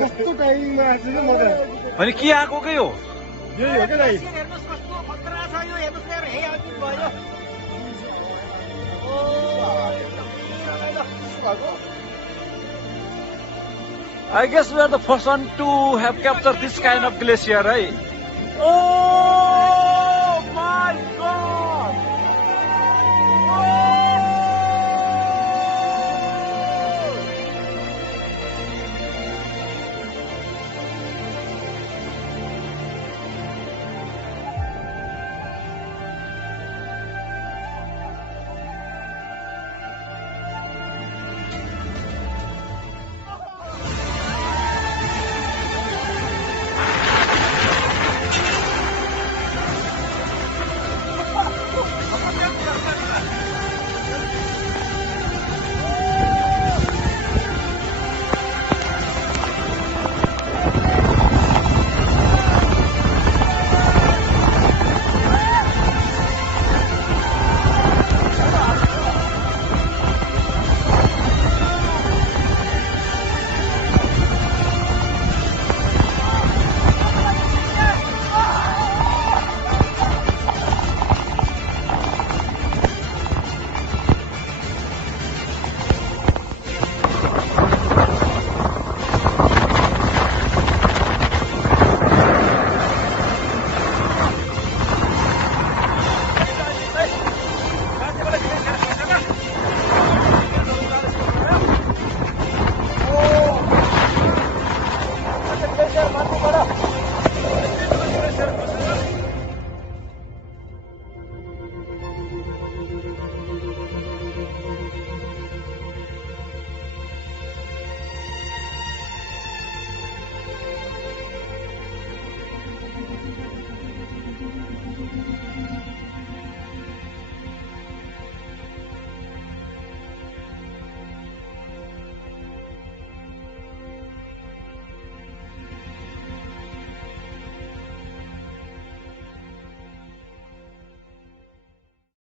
कस्तो टाइमिङमा आज म त अनि के आएको कै हो यही हो क्या दाइ हेर्नुहोस् कस्तो खतरा छ यो हेर्नुहोस् न हे अघि भयो I guess we are the first one to have captured this kind of glacier, right? Oh!